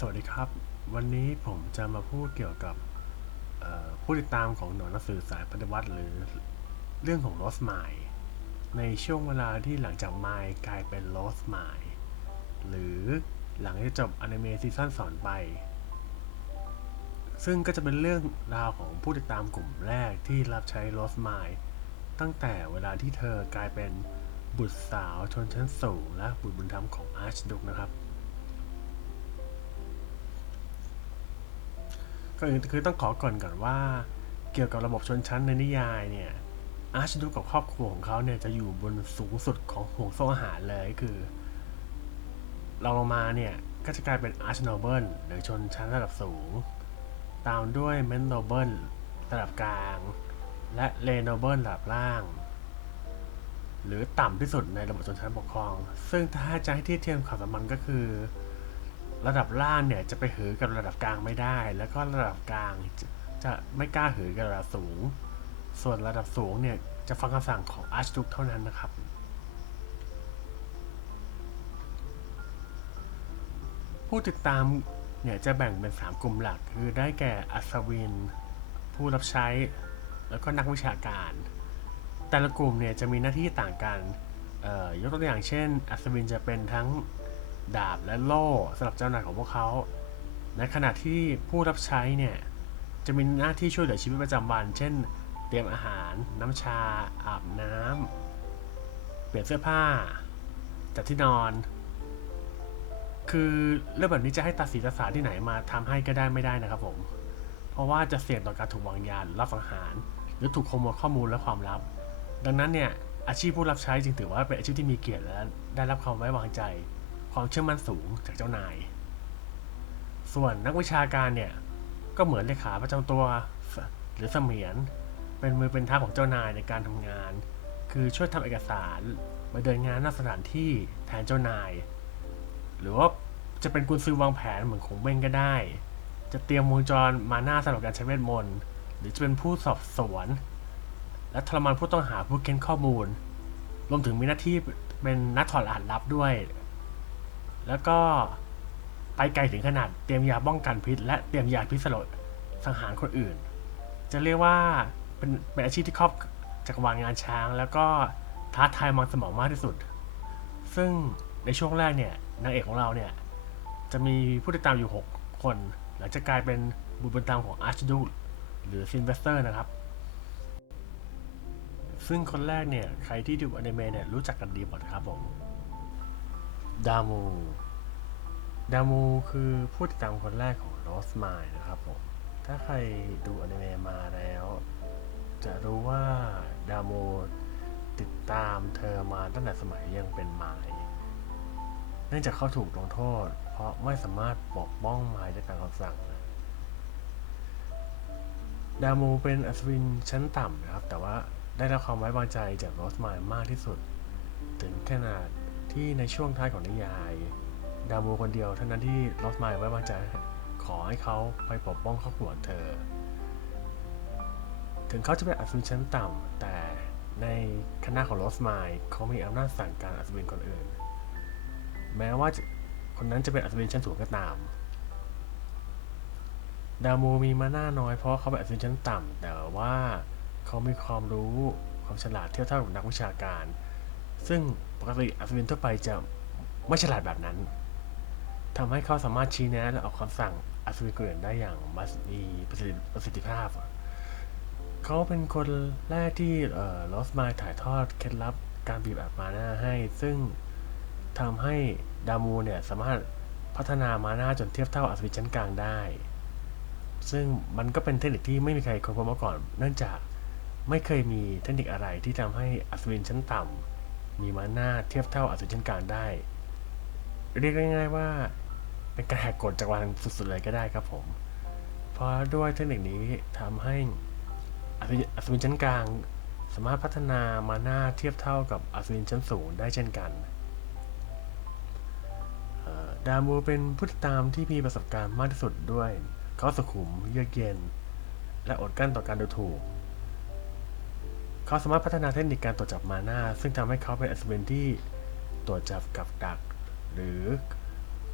สวัสดีครับวันนี้ผมจะมาพูดเกี่ยวกับผู้ติดตามของหน่วยหนังสือสายปฏิวัติหรือเรื่องของโรสไมล์ในช่วงเวลาที่หลังจากไมล์กลายเป็นโรสไมล์หรือหลังจากจบอนิเมะซีซั่น2ไปซึ่งก็จะเป็นเรื่องราวของผู้ติดตามกลุ่มแรกที่รับใช้โรสไมล์ตั้งแต่เวลาที่เธอกลายเป็นบุตรสาวชนชั้นสูงและบุตรบุญธรรมของอาร์ชดุกนะครับ ก็คือต้องขอก่อนว่าเกี่ยวกับระบบชนชั้นในนิยายเนี่ยอาร์ชดูกับครอบครัวของเขาเนี่ยจะอยู่บนสูงสุดของห่วงโซ่อาหารเลยคือเราลงมาเนี่ยก็จะกลายเป็นอาร์ชโนเบิลหรือชนชั้นระดับสูงตามด้วยเมนโนเบิลระดับกลางและเลโนเบิลระดับล่างหรือต่ำที่สุดในระบบชนชั้นปกครองซึ่งถ้าจะให้เทียบความสัมพันธ์ก็คือ ระดับล่างเนี่ยจะไปหือกับระดับกลางไม่ได้แล้วก็ระดับกลางจะไม่กล้าหือกับระดับสูงส่วนระดับสูงเนี่ยจะฟังคำสั่งของอาร์ชดุกเท่านั้นนะครับผู้ติดตามเนี่ยจะแบ่งเป็น3กลุ่มหลักคือได้แก่อัศวินผู้รับใช้แล้วก็นักวิชาการแต่ละกลุ่มเนี่ยจะมีหน้าที่ต่างกันยกตัวอย่างเช่นอัศวินจะเป็นทั้งดาบและโล่สำหรับเจ้านายของพวกเขาในขณะที่ผู้รับใช้เนี่ยจะมีหน้าที่ช่วยเหลือชีวิตประจำวันเช่นเตรียมอาหารน้ำชาอาบน้ำเปลี่ยนเสื้อผ้าจัดที่นอนคือเรื่องแบบนี้จะให้ตาสีตาสาที่ไหนมาทำให้ก็ได้ไม่ได้นะครับผมเพราะว่าจะเสี่ยงต่อการถูกวางยาหรือรับสังหารหรือถูกขโมยข้อมูลและความลับดังนั้นเนี่ยอาชีพผู้รับใช้จึงถือว่าเป็นอาชีพที่มีเกียรติและได้รับความไว้วางใจความเชื่อมั่นสูงจากเจ้านาย ส่วนนักวิชาการเนี่ยก็เหมือนเลขาประจำตัวหรือเสมียนเป็นมือเป็นเท้าของเจ้านายในการทำงานคือช่วยทำเอกสารมาเดินงานหน้าสถานที่แทนเจ้านายหรือว่าจะเป็นกุญซือวางแผนเหมือนของเบ้งก็ได้จะเตรียมวงจรมาหน้าสำหรับการใช้เวทมนต์หรือจะเป็นผู้สอบสวนและทรมานผู้ต้องหาผู้เค้นข้อมูลรวมถึงมีหน้าที่เป็นนักถอดรหัสลับด้วยแล้วก็ ไปไกลถึงขนาดเตรียมยาป้องกันพิษและเตรียมยาพิษสลดสังหารคนอื่นจะเรียกว่าเป็นอาชีพที่ครอบจักรวาลงานช้างแล้วก็ท้าทายมันสมองมากที่สุดซึ่งในช่วงแรกเนี่ยนางเอกของเราเนี่ยจะมีผู้ติดตามอยู่6คนหลังจากกลายเป็นบุตรบุญธรรมของอาร์ชดูหรือซินเวสเตอร์นะครับซึ่งคนแรกเนี่ยใครที่ดูอนิเมะเนี่ยรู้จักกันดีหมดครับผมดามูดามูคือผู้ติดตามคนแรกของโรสไมล์นะครับผมถ้าใครดูอนิเมะมาแล้วจะรู้ว่าดามูติดตามเธอมาตั้งแต่สมัยยังเป็นไมล์เนื่องจากเขาถูกลงโทษเพราะไม่สามารถปกป้องไมล์จากการคำสั่งดามูเป็นอัศวินชั้นต่ำนะครับแต่ว่าได้รับความไว้วางใจจากโรสไมล์มากที่สุดถึงขนาดที่ในช่วงท้ายของนิยายดามูคนเดียวเท่านั้นที่โรสไมล์ไว้วางใจขอให้เขาไปปกป้องครอบครัวเธอ ถึงเขาจะเป็นอัศวินชั้นต่ำแต่ในคณะของโรสไมล์เขามีอำนาจสั่งการอัศวินคนอื่นแม้ว่าคนนั้นจะเป็นอัศวินชั้นสูงก็ตามดามูมีมาหน้าน้อยเพราะเขาเป็นอัศวินชั้นต่ำแต่ว่าเขามีความรู้ความฉลาดเทียบเท่ากับนักวิชาการซึ่งปกติอัศวินทั่วไปจะไม่ฉลาดแบบนั้นทำให้เขาสามารถชี้แนะและออกคำสั่งอัศวินคนอื่นได้อย่างมีประสิทธิภาพ เขาเป็นคนแรกที่ลอสมาถ่ายทอดเคล็ดลับการบีบอัดมาน่าให้ซึ่งทำให้ดามูเนี่ยสามารถพัฒนามาน่าจนเทียบเท่าอัศวินชั้นกลางได้ซึ่งมันก็เป็นเทคนิคที่ไม่มีใครค้นพบมาก่อนเนื่องจากไม่เคยมีเทคนิคอะไรที่ทำให้อัศวินชั้นต่ำมีมาน่าเทียบเท่าอัศวินชั้นกลางได้เรียกง่ายๆว่าเป็นการแหกกฎจักรวาลสุดๆเลยก็ได้ครับผมเพราะด้วยเทคนิคนี้ทำให้ อัศวินชั้นกลางสามารถพัฒนามาน่าเทียบเท่ากับอัศวินชั้นสูงได้เช่นกันดามูเป็นผู้ติดตามที่มีประสบการณ์มากที่สุดด้วยเขาสุขุมเยือกเย็นและอดกลั้นต่อการดูถูกเขาสามารถพัฒนาเทคนิคการตรวจจับมาน่าซึ่งทำให้เขาเป็นอัศวินที่ตรวจจับกับดักหรือ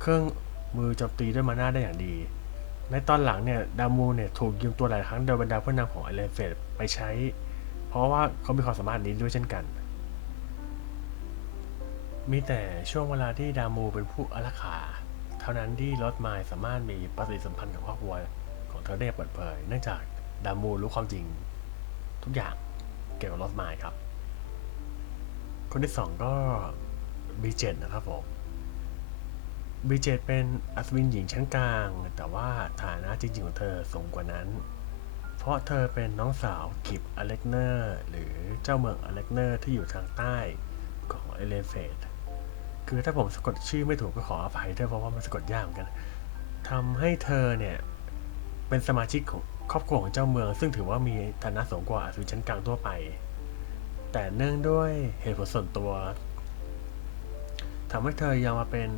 เครื่อง มือโจมตีด้วยมาน่าได้อย่างดี ในตอนหลังเนี่ยดามูเนี่ยถูกยืมตัวหลายครั้งโดยบรรดาผู้นำของเอเลนเฟดไปใช้ เพราะว่าเขามีความสามารถนี้ด้วยเช่นกัน มีแต่ช่วงเวลาที่ดามูเป็นผู้อารักขาเท่านั้นที่ลอตไมล์สามารถมีปฏิสัมพันธ์กับครอบครัวของเธอได้เปิดเผยเนื่องจากดามูรู้ความจริงทุกอย่างเกี่ยวกับลอตไมล์ครับคนที่สองก็บีเจนะครับผมบีเจเป็นอัศวินหญิงชั้นกลางแต่ว่าฐานะจริงๆของเธอสูงกว่านั้นเพราะเธอเป็นน้องสาวกิบอเล็กเนอร์หรือเจ้าเมืองอเล็กเนอร์ที่อยู่ทางใต้ของเอเลนเฟด คือถ้าผมสะกดชื่อไม่ถูกก็ขออภัยด้วยเพราะว่ามันสะกดยากเหมือนกันทำให้เธอเนี่ยเป็นสมาชิกของครอบครัวของเจ้าเมืองซึ่งถือว่ามีฐานะสูงกว่าอัศวินชั้นกลางทั่วไปแต่เนื่องด้วยเหตุผลส่วนตัวทำให้เธอยอมมาเป็น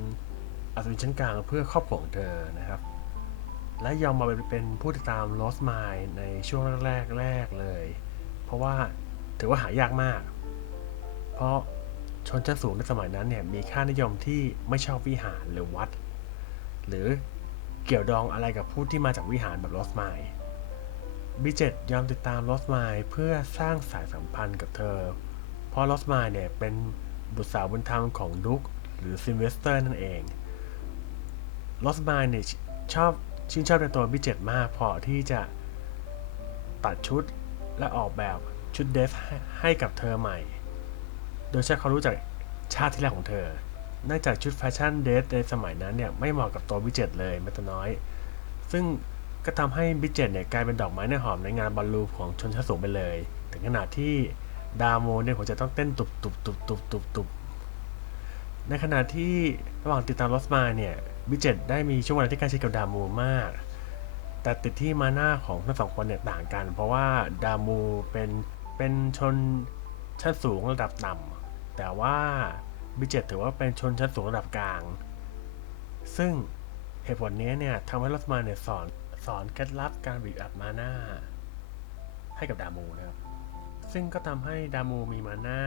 อัศวินชั้นกลางเพื่อครอบครัวของเธอนะครับและยอมมาเป็นผู้ติดตามลอสไมล์ในช่วงแรกเลยเพราะว่าถือว่าหายากมากเพราะชนชั้นสูงในสมัยนั้นเนี่ยมีค่านิยมที่ไม่ชอบวิหารหรือวัดหรือเกี่ยวดองอะไรกับผู้ที่มาจากวิหารแบบลอสไมล์บิเจตยอมติดตามลอสไมล์เพื่อสร้างสายสัมพันธ์กับเธอเพราะลอสไมล์เนี่ยเป็นบุตรสาวบุญธรรมของดุ๊กหรือซิลเวสเตอร์นั่นเองลอสไมล์เนี่ยชอบชื่นชอบในตัวบิเจตมากพอที่จะตัดชุดและออกแบบชุดเดรสให้กับเธอใหม่โดยใช้ความรู้จากชาติที่แล้วของเธอเนื่องจากชุดแฟชั่นเดรสในสมัยนั้นเนี่ยไม่เหมาะกับตัวบิเจตเลยแม้แต่น้อยซึ่งก็ทำให้บิเจตเนี่ยกลายเป็นดอกไม้ในหอมในงานบอลลูนของชนชั้นสูงไปเลยถึงขนาดที่ดาโมเนี่ยผมจะต้องเต้นตุบตุบตุบตุบตุบตุบในขณะที่ระหว่างติดตามลอสมาเนี่ยบิเจตได้มีช่วงเวลาที่ใกล้ชิดกับดาโมมากแต่ติดที่มาหน้าของทั้งสองคนเนี่ยต่างกันเพราะว่าดามูเป็นชนชั้นสูงระดับต่ำแต่ว่าบิเจตถือว่าเป็นชนชั้นสูงระดับกลางซึ่งเหตุผลนี้เนี่ยทำให้ลอสมาเนี่ยสอนเคล็ดลับการบีบอัดมาหน้าให้กับดามูนะครับซึ่งก็ทำให้ดามูมีมาหน้า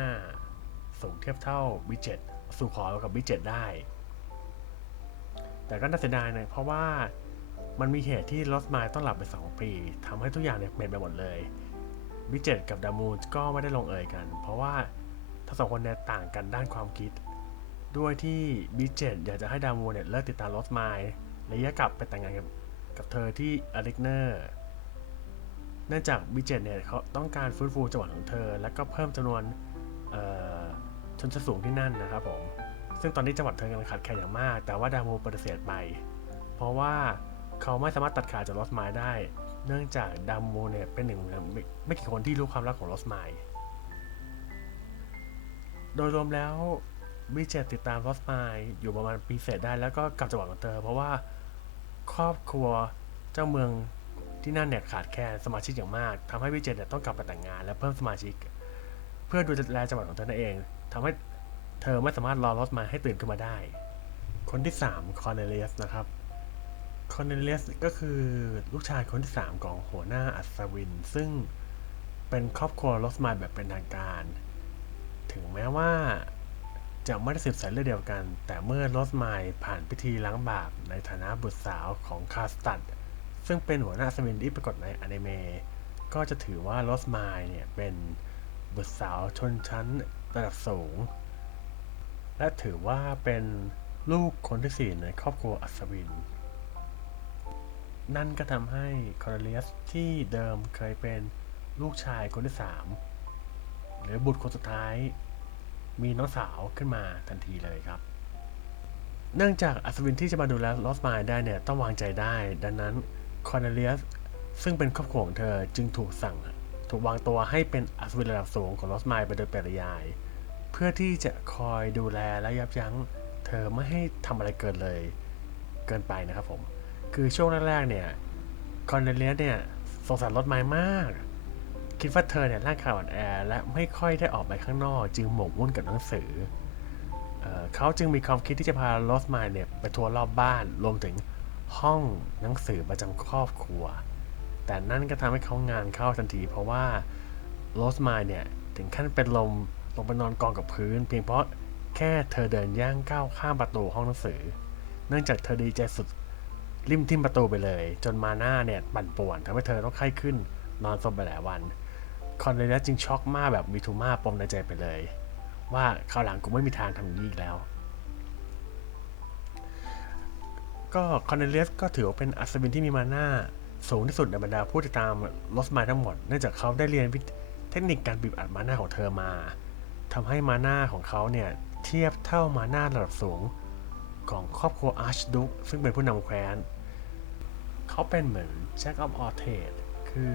สูงเทียบเท่าบิเจตสู่ขอกับบิเจตได้แต่ก็น่าเสียดายนะเพราะว่ามันมีเหตุที่ลอสมาต้องหลับไป2 ปีทำให้ทุกอย่างเนี่ยเปลี่ยนไปหมดเลยบิเจตกับดามูก็ไม่ได้ลงเอยกันเพราะว่าทั้งสองคนเนี่ยต่างกันด้านความคิดด้วยที่บิเจตอยากจะให้ดามูเนี่ยเลิกติดตามลอสมาและย้ายกลับไปแต่งงานกับเธอที่อเล็กเนอร์เนื่องจากบิเจตเนี่ยเขาต้องการฟื้นฟูจังหวัดของเธอและก็เพิ่มจำนวนชนชั้นสูงที่นั่นนะครับผมซึ่งตอนนี้จังหวัดเธอกำลังขาดแคลนอย่างมากแต่ว่าดามูปฏิเสธไปเพราะว่าเขาไม่สามารถตัดขาดจากลอสไมล์ได้เนื่องจากดามูเนี่ยเป็นหนึ่งไม่กี่คนที่รู้ความลับของลอสไมล์โดยรวมแล้วบิเจตติดตามลอสไมล์อยู่ประมาณปีเศษได้แล้วก็กลับจังหวัดของเธอเพราะว่าครอบครัวเจ้าเมืองที่นั่นเนี่ยขาดแคลนสมาชิกอย่างมากทำให้บิเจตเนี่ยต้องกลับไปแต่งงานและเพิ่มสมาชิกเพื่อดูแลจังหวัดของเธอนั่นเองทำให้เธอไม่สามารถรอลอสไมล์ให้ตื่นขึ้นมาได้คนที่3คอร์เนเลียสนะครับคอร์เนเลียสก็คือลูกชายคนที่3ของหัวหน้าอัศวินซึ่งเป็นครอบครัวลอสไมล์แบบเป็นทางการถึงแม้ว่าจะไม่ได้สืบสายเลือดเดียวกันแต่เมื่อลอสไมล์ผ่านพิธีล้างบาปในฐานะบุตรสาวของคาสตัดซึ่งเป็นหัวหน้าอัศวินที่ปรากฏในอนิเมะก็จะถือว่าลอสไมล์เนี่ยเป็นบุตรสาวชนชั้นระดับสูงและถือว่าเป็นลูกคนที่4ในครอบครัวอัศวินนั่นก็ทำให้คอร์เนเลียสที่เดิมเคยเป็นลูกชายคนที่3หรือบุตรคนสุดท้ายมีน้องสาวขึ้นมาทันทีเลยครับเนื่องจากอัศวินที่จะมาดูแลลอสไมล์ได้เนี่ยต้องวางใจได้ดังนั้นคอร์เนเลียสซึ่งเป็นครอบครัวของเธอจึงถูกวางตัวให้เป็นอัศวินระดับสูงของลอสไมล์ไปโดยปริยายเพื่อที่จะคอยดูแลและยับยั้งเธอไม่ให้ทำอะไรเกินไปนะครับผมคือช่วงแรกๆเนี่ยคอร์เนเลียสเนี่ยสงสารลอสไมล์มากคิดว่าเธอเนี่ยร่างกายอ่อนแอและไม่ค่อยได้ออกไปข้างนอกจึงหมกมุ่นกับหนังสือเขาจึงมีความคิดที่จะพาลอสไมล์เนี่ยไปทัวร์รอบบ้านรวมถึงห้องหนังสือประจำครอบครัวแต่นั่นก็ทำให้เขางานเข้าทันทีเพราะว่าลอสไมล์เนี่ยถึงขั้นเป็นลมลงไปนอนกองกับพื้นเพียงเพราะแค่เธอเดินย่างก้าวข้ามประตูห้องหนังสือ เนื่องจากเธอดีใจสุดริมทิ่มประตูไปเลยจนมาน่าเนี่ยปั่นป่วนทำให้เธอต้องไข้ขึ้นนอนสมไปหลายวันคอนเนเลียสจึงช็อกมากแบบมีทูมาปมในใจไปเลยว่าคราวหลังกูไม่มีทางทำอย่างนี้อีกแล้วก็คอนเนเลียสก็ถือว่าเป็นอัศวินที่มีมาน่าสูงที่สุดในบรรดาผู้ติดตามลอสไมล์ทั้งหมดเนื่องจากเขาได้เรียนเทคนิคการบีบอัดมาน่าของเธอมาทำให้มาน่าของเขาเนี่ยเทียบเท่ามาน่าระดับสูงของครอบครัวอาร์ชดุกซึ่งเป็นผู้นำแคว้นเขาเป็นเหมือนแจ็คออฟออลเทรดคือ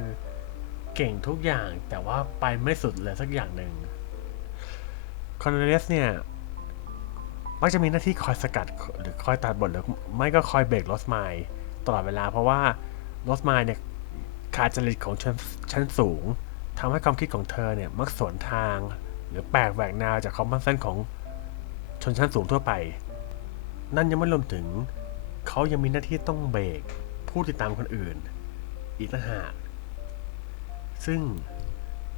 เก่งทุกอย่างแต่ว่าไปไม่สุดเลยสักอย่างหนึ่งคอนเนเลียสเนี่ยมักจะมีหน้าที่คอยสกัดหรือคอยตัดบทหรือไม่ก็คอยเบรกลอสไมล์ตลอดเวลาเพราะว่าลอสไมล์เนี่ยขาดจริตของชั้นสูงทำให้ความคิดของเธอเนี่ยมักสวนทางหรือแปลกแหวกแนวจากคอมมอนเซนส์ของชนชั้นสูงทั่วไปนั่นยังไม่รวมถึงเขายังมีหน้าที่ต้องเบรกผู้ติดตามคนอื่นอีกต่างหากซึ่ง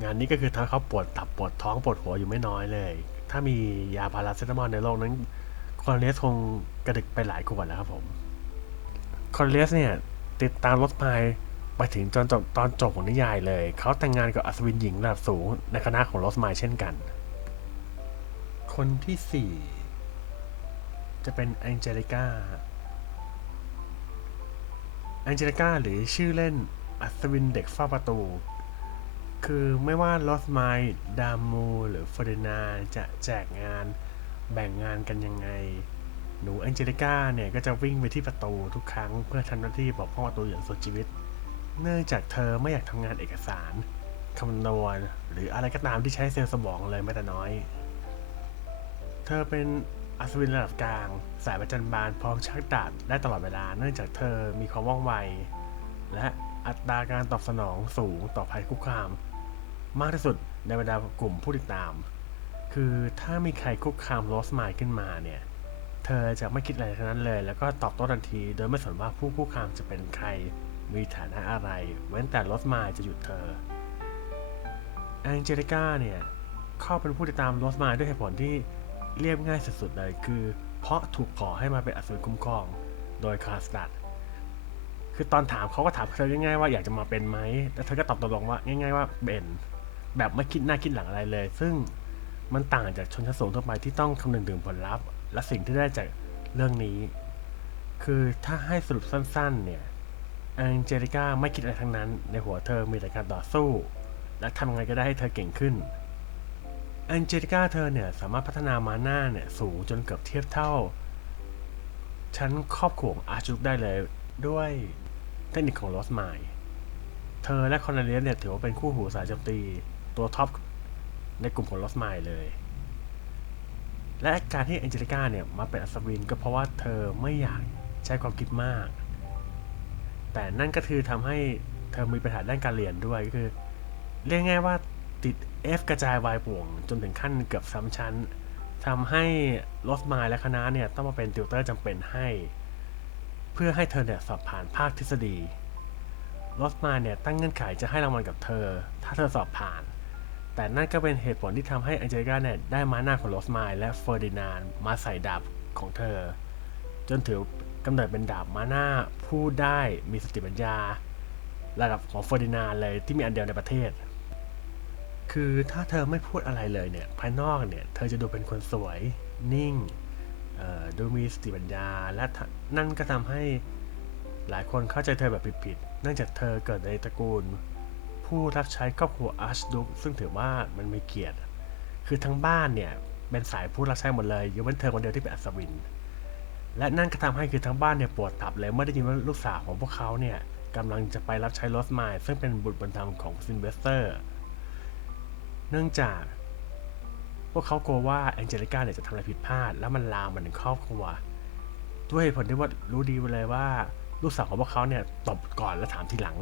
งานนี้ก็คือทำให้เขาปวดตับปวดท้องปวดหัวอยู่ไม่น้อยเลยถ้ามียาพาราเซตามอลในโลกนั้นคอนเนสคงกระดึกไปหลายขวดแล้วครับผมคอนเนสเนี่ยติดตามรถไฟไปถึงตอนจบของนิยายเลยเขาแต่งงานกับอัศวินหญิงระดับสูงในคณะของโรสไมล์เช่นกันคนที่ 4 จะเป็นแองเจลิก้าหรือชื่อเล่นอัศวินเด็กเฝ้าประตูคือไม่ว่าลอสไมล์ดามูหรือเฟอร์ดินานด์จะแจกงานแบ่งงานกันยังไงหนูแองเจลิก้าเนี่ยก็จะวิ่งไปที่ประตูทุกครั้งเพื่อทำหน้าที่ปกป้องประตูอย่างสุดชีวิตเนื่องจากเธอไม่อยากทำงานเอกสารคำนวณหรืออะไรก็ตามที่ใช้เซลล์สมองเลยแม้แต่น้อยเธอเป็นอัศวินระดับกลางสายประจันบานพร้อมชักดาบได้ตลอดเวลาเนื่องจากเธอมีความว่องไวและอัตราการตอบสนองสูงต่อภัยคุกคามมากที่สุดในบรรดากลุ่มผู้ติดตามคือถ้ามีใครคุกคามโรสไมล์ขึ้นมาเนี่ยเธอจะไม่คิดอะไรทั้งนั้นเลยแล้วก็ตอบโต้ทันทีโดยไม่สนว่าผู้คุกคามจะเป็นใครมีฐานะอะไรเว้นแต่โรสไมล์จะหยุดเธอแองเจลิก้าเนี่ยเข้าเป็นผู้ติดตามโรสไมล์ด้วยเหตุผลที่เรียบง่ายสุดๆเลยคือเพราะถูกขอให้มาเป็นอัศวินคุ้มครองโดยคาสตัดคือตอนถามเขาก็ถามเธอง่ายๆว่าอยากจะมาเป็นไหมแล้วเธอก็ตอบตรงๆว่าง่ายๆว่าเป็นแบบไม่คิดหน้าคิดหลังอะไรเลยซึ่งมันต่างจากชนชั้นสูงทั่วไปที่ต้องคำนึงถึงผลลัพธ์และสิ่งที่ได้จากเรื่องนี้คือถ้าให้สรุปสั้นๆเนี่ยแองเจลิก้าไม่คิดอะไรทั้งนั้นในหัวเธอมีแต่การต่อสู้และทำยังไงก็ได้ให้เธอเก่งขึ้นแองเจลิก้าเธอเนี่ยสามารถพัฒนามาน่าเนี่ยสูงจนเกือบเทียบเท่าชั้นครอบครัวของอาร์ชุกได้เลยด้วยเทคนิคของลอสไมล์เธอและคอนเนเลียสเนี่ยถือว่าเป็นคู่หูสายโจมตีตัวท็อปในกลุ่มของลอสไมล์เลยและการที่แองเจลิก้าเนี่ยมาเป็นอัศวินก็เพราะว่าเธอไม่อยากใช้ความคิดมากแต่นั่นก็คือทำให้เธอมีปัญหาด้านการเรียนด้วยก็คือเรียกง่ายว่าติด F กระจายวายป่วงจนถึงขั้นเกือบซ้ำชั้นทำให้ลอสไมล์และคณะเนี่ยต้องมาเป็นติวเตอร์จำเป็นให้เพื่อให้เธอเนี่ยสอบผ่านภาคทฤษฎีลอสไมล์เนี่ยตั้งเงื่อนไขจะให้รางวัลกับเธอถ้าเธอสอบผ่านแต่นั่นก็เป็นเหตุผลที่ทำให้แองเจลิก้าเนี่ยได้ม้าหน้าของลอสไมล์และเฟอร์ดินานด์มาใส่ดาบของเธอจนถือกำเนิดเป็นดาบม้าหน้าผู้ได้มีสติปัญญาระดับของเฟอร์ดินานด์เลยที่มีอันเดียวในประเทศคือถ้าเธอไม่พูดอะไรเลยเนี่ยภายนอกเนี่ยเธอจะดูเป็นคนสวยนิ่งดูมีสติปัญญาและนั่นก็ทำให้หลายคนเข้าใจเธอแบบผิดๆเนื่องจากเธอเกิดในตระกูลผู้รับใช้ครอบครัวอาร์ชดุกซึ่งถือว่ามันมีเกียรติคือทั้งบ้านเนี่ยเป็นสายผู้รับใช้หมดเลยยกเว้นเธอคนเดียวที่เป็นอัศวินและนั่นก็ทำให้คือทั้งบ้านเนี่ยปวดตับเลยเมื่อได้ยินว่าลูกสาวของพวกเขาเนี่ยกำลังจะไปรับใช้โรสไมล์ซึ่งเป็นบุตรบุญธรรมของซินเวสเตอร์เนื่องจากพวกเขากลัวว่าแองเจลิก้าเนี่ยจะทำอะไรผิดพลาดแล้วมันลามมาถึงครอบครัวด้วยผลที่ว่ารู้ดีเลยว่าลูกสาวของพวกเขาเนี่ยตบก่อนแล้วถามทีหลัง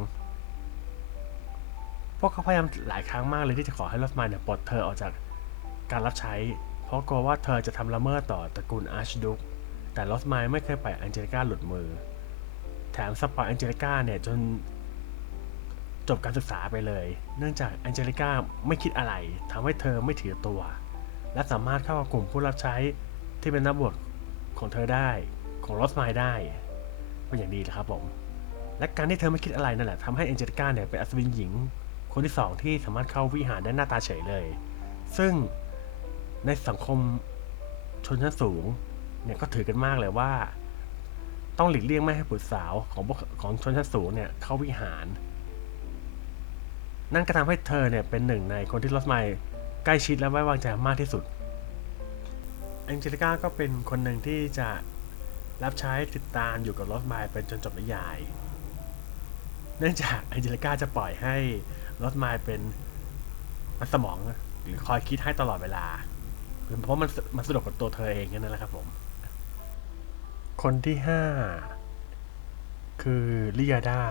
พวกเขาพยายามหลายครั้งมากเลยที่จะขอให้ลอสไมล์เนี่ยปลดเธอออกจากการรับใช้เพราะกลัวว่าเธอจะทำละเมิดต่อตระกูลอาร์ชดุกแต่ลอสไมล์ไม่เคยปล่อยแองเจลิก้าหลุดมือแถมสปอยแองเจลิก้าเนี่ยจนจบการศึกษาไปเลยเนื่องจากแองเจลิก้าไม่คิดอะไรทำให้เธอไม่ถือตัวและสามารถเข้ากับกลุ่มผู้รับใช้ที่เป็นนักบวชของเธอได้ ของลอสไมล์ได้เป็นอย่างดีเลยครับผมและการที่เธอไม่คิดอะไรนั่นแหละทำให้แองเจลิก้าเนี่ยเป็นอัศวินหญิงคนที่2ที่สามารถเข้าวิหารได้หน้าตาเฉยเลยซึ่งในสังคมชนชั้นสูงเนี่ยก็ถือกันมากเลยว่าต้องหลีกเลี่ยงไม่ให้บุตรสาวของชนชั้นสูงเนี่ยเข้าวิหารนั่นก็ทำให้เธอเนี่ยเป็นหนึ่งในคนที่ลอสไมล์ใกล้ชิดและไว้วางใจมากที่สุดแองเจลิก้าก็เป็นคนหนึ่งที่จะรับใช้ติดตามอยู่กับลอสไมล์เป็นจนจบนิยายเนื่องจากแองเจลิก้าจะปล่อยให้ลอสไมล์เป็นมันสมองหรือคอยคิดให้ตลอดเวลาเพราะมันสะดวกกับตัวเธอเองนั่นแหละครับผมคนที่5คือลิยาดา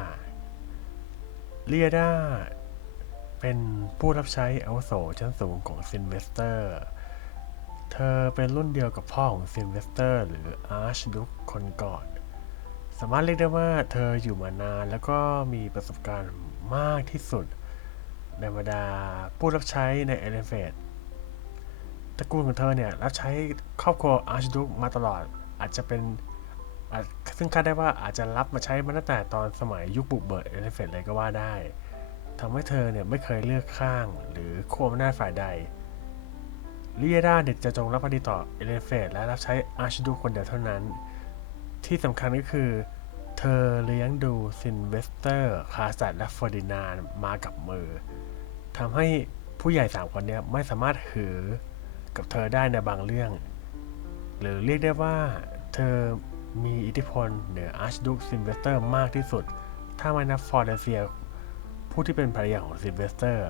เป็นผู้รับใช้อาวุโสชั้นสูงของซินเวสเตอร์เธอเป็นรุ่นเดียวกับพ่อของซินเวสเตอร์หรืออาร์ชดุคคนก่อนสามารถเรียกได้ว่าเธออยู่มานานแล้วก็มีประสบการณ์มากที่สุดในบรรดาผู้รับใช้ในเอเลนเฟตตระกูลของเธอเนี่ยรับใช้ครอบครัวอาร์ชดุคมาตลอดอาจจะเป็นซึ่งคาดได้ว่าอาจจะรับมาใช้มาตั้งแต่ตอนสมัยยุคบุกเบิกเอเลนเฟตเลยก็ว่าได้ทำให้เธอเนี่ยไม่เคยเลือกข้างหรือขั้วอำนาจฝ่ายใดลิเอดาเนี่ยจะจงรับภักดีต่อเอเลนเฟตและรับใช้อาร์ชดุคคนเดียวเท่านั้นที่สำคัญก็คือเธอเลี้ยงดูซินเวสเตอร์คาสัตและเฟอร์ดินานด์มากับมือทำให้ผู้ใหญ่3คนนี้ไม่สามารถหือกับเธอได้ในบางเรื่องหรือเรียกได้ว่าเธอมีอิทธิพลเหนืออาร์ชดุคซินเวสเตอร์มากที่สุดถ้าไม่นับฟอร์เดเซียผู้ที่เป็นภรรยาของซินเวสเตอร์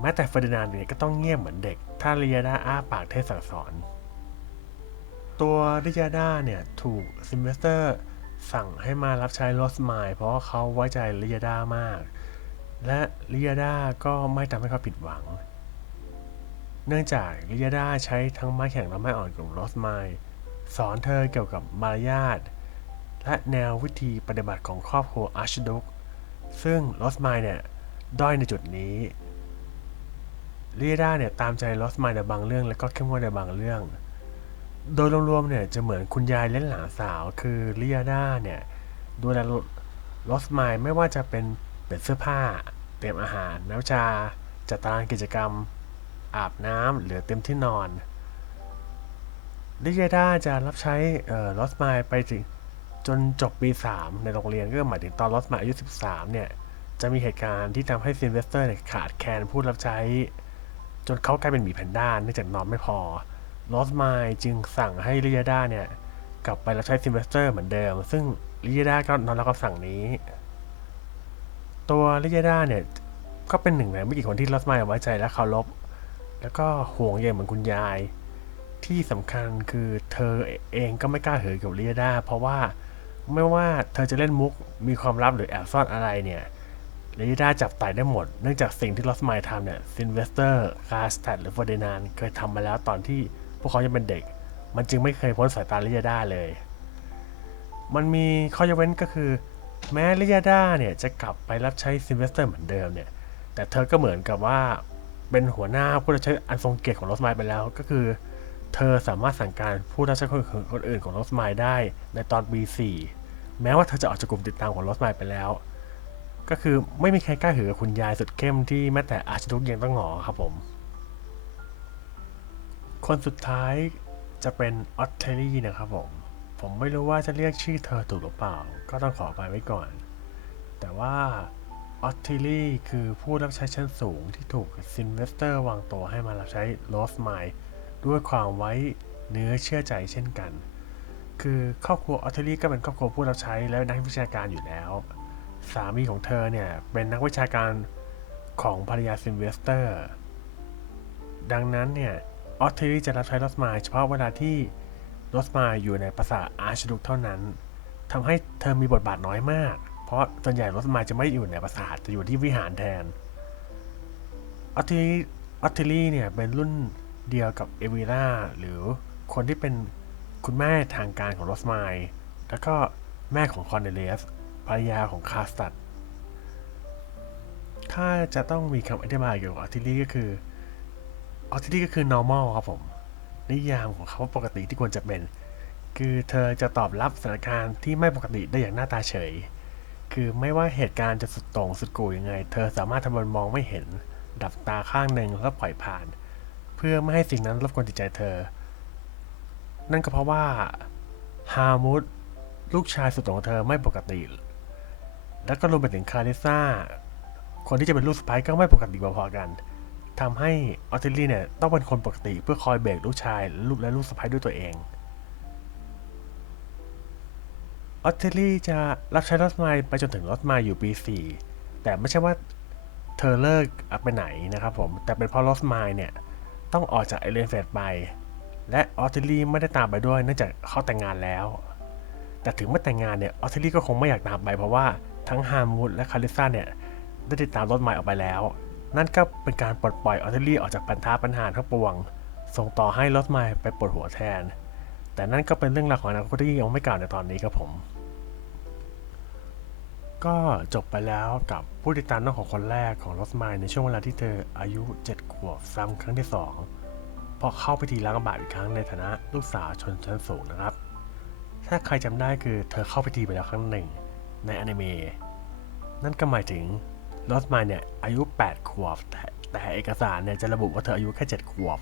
แม้แต่เฟอร์ดินานด์เนี่ยก็ต้องเงียบเหมือนเด็กถ้าลิยาดาอ้าปากเทศสั่งสอนตัวลิยาดาเนี่ยถูกซินเวสเตอร์สั่งให้มารับใช้ลอสไมล์เพราะว่าเขาไว้ใจลิยาดามากและลิยาดาก็ไม่ทำให้เขาผิดหวังเนื่องจากลิยาดาใช้ทั้งไม้แข็งและไม้อ่อนกับลอสไมล์สอนเธอเกี่ยวกับมารยาทและแนววิธีปฏิบัติของครอบครัวอาร์ชดุคซึ่งลอสไมล์เนี่ยด้อยในจุดนี้ลิยาดาเนี่ยตามใจลอสไมล์ในบางเรื่องและก็เข้มงวดในบางเรื่องโดยรวมๆเนี่ยจะเหมือนคุณยายเล่นหลานสาวคือลิยาดาเนี่ยดูแลลอสไมล์ไม่ว่าจะเป็นเสื้อผ้าเตรียมอาหารน้ำชาจัดตารางกิจกรรมอาบน้ำหรือเต็มที่นอนลิยาดาจะรับใช้ลอสไมล์ไปถึงจนจบปี3ในโรงเรียนก็หมายถึงตอนลอสไมล์อายุ13เนี่ยจะมีเหตุการณ์ที่ทำให้ซินเวสเตอร์เนี่ยขาดแคลนผู้รับใช้จนเขากลายเป็นหมีแพนด้าเนื่องจากนอนไม่พอลอสไมล์จึงสั่งให้ลิยาดาเนี่ยกลับไปรับใช้ซินเวสเตอร์เหมือนเดิมซึ่งลิยาดาก็นอนรับคำสั่งนี้ตัวลิยาดาเนี่ยก็เป็นหนึ่งในไม่กี่คนที่ลอสไมล์ไว้ใจและเคารพแล้วก็ห่วงใยเหมือนคุณยายที่สำคัญคือเธอเองก็ไม่กล้าเผยกับลิยาดาเพราะว่าไม่ว่าเธอจะเล่นมุกมีความลับหรือแอบซ่อนอะไรเนี่ยลิยาดาจับไต่ได้หมดเนื่องจากสิ่งที่ลอสไมล์ทำเนี่ยซินเวสเตอร์คาสตัดหรือเฟอร์ดินานด์เคยทำมาแล้วตอนที่พวกเขายังเป็นเด็กมันจึงไม่เคยพ้นสายตาลิยาดาเลยมันมีข้อยกเว้นก็คือแม้ลิยาดาเนี่ยจะกลับไปรับใช้ซินเวสเตอร์เหมือนเดิมเนี่ยแต่เธอก็เหมือนกับว่าเป็นหัวหน้าผู้รับใช้อันทรงเกียรติของลอสไมล์ไปแล้วก็คือเธอสามารถสั่งการผู้รับใช้คนอื่นของลอสไมล์ได้ในตอนปี4แม้ว่าเธอจะออกจากกลุ่มติดตามของลอสไมล์ไปแล้วก็คือไม่มีใครกล้าหือกับคุณยายสุดเข้มที่แม้แต่อาร์ชดุคยังต้องหงอครับผมคนสุดท้ายจะเป็นออตเทอรี่นะครับผมไม่รู้ว่าจะเรียกชื่อเธอถูกหรือเปล่าก็ต้องขอไปไว้ก่อนแต่ว่าออตเทอรี่คือผู้รับใช้ชั้นสูงที่ถูกซินเวสเตอร์วางตัวให้มารับใช้ลอสไมล์ด้วยความไว้เนื้อเชื่อใจเช่นกันคือครอบครัวออตเทอรี่ก็เป็นครอบครัวผู้รับใช้และนักวิชาการอยู่แล้วสามีของเธอเนี่ยเป็นนักวิชาการของภรรยาซินเวสเตอร์ดังนั้นเนี่ยออตเทอรี่จะรับใช้ลอสไมล์เฉพาะเวลาที่ลอสไมล์อยู่ในปราสาทอาร์ชดุคเท่านั้นทำให้เธอมีบทบาทน้อยมากเพราะส่วนใหญ่ลอสไมล์จะไม่อยู่ในปราสาทจะอยู่ที่วิหารแทนออตเทอรี่เนี่ยเป็นรุ่นเดียวกับเอวิล่าหรือคนที่เป็นคุณแม่ทางการของลอสไมล์แล้วก็แม่ของคอนเนเลียสภรรยาของคาสตัดถ้าจะต้องมีคำอธิบายเกี่ยวกับออตเทอรี่ก็คือออตเทอรี่ก็คือ normal ครับผมนิยามของเขาว่าปกติที่ควรจะเป็น คือเธอจะตอบรับสถานการณ์ที่ไม่ปกติได้อย่างหน้าตาเฉยคือไม่ว่าเหตุการณ์จะสุดโต่งสุดกู่ยังไงเธอสามารถทำมันมองไม่เห็นดับตาข้างหนึ่งแล้วปล่อยผ่านเพื่อไม่ให้สิ่งนั้นรบกวนจิตใจเธอนั่นก็เพราะว่าฮามุดลูกชายสุดของเธอไม่ปกติและก็รวมไปถึงคาริซ่าคนที่จะเป็นลูกสะใภ้ก็ไม่ปกติพอๆกันทำให้ออตเทลลี่เนี่ยต้องเป็นคนปกติเพื่อคอยเบรกลูกชายและลูกสะใภ้ด้วยตัวเองออตเทลลี่จะรับใช้รถไมล์ไปจนถึงรถไมล์อยู่ปี4แต่ไม่ใช่ว่าเธอเลิกไปไหนนะครับผมแต่เป็นเพราะรถไมล์เนี่ยต้องออกจากเอเลนเฟดไปและออตเทลลี่ไม่ได้ตามไปด้วยเนื่องจากเขาแต่งงานแล้ว แต่ถึงไม่แต่งงานเนี่ยออสเตรเลียก็คงไม่อยากตามไปเพราะว่าทั้งฮาร์มูดและคาริซ่าเนี่ยได้ติดตามรถไมล์ออกไปแล้วนั่นก็เป็นการปลดปล่อยออสเตรเลียออกจากปัญหาทั้งปวงส่งต่อให้รถไมล์ไปปวดหัวแทนแต่นั่นก็เป็นเรื่องราวของอนาคตที่ยังไม่กล่าวในตอนนี้ครับผมก็จบไปแล้วกับผู้ติดตามน้องของคนแรกของรถไมล์ในช่วงเวลาที่เธออายุ7 ขวบซ้ำครั้งที่2เพราะเข้าพิธีล้างบาปอีกครั้งในฐานะลูกสาวชนชั้นสูงนะครับ ถ้าใครจำได้คือเธอเข้าพิธีไปแล้วครั้งหนึ่งในอนิเมะนั่นก็หมายถึงลอสมาเนี่ยอายุ8 ขวบแต่เอกสารเนี่ยจะระบุว่าเธออายุแค่7 ขวบ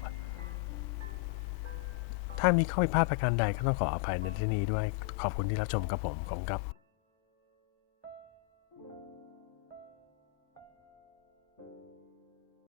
ถ้ามีข้อผิดพลาดประการใดก็ต้องขออภัยในที่นี้ด้วยขอบคุณที่รับชมครับผมขอบคุณครับ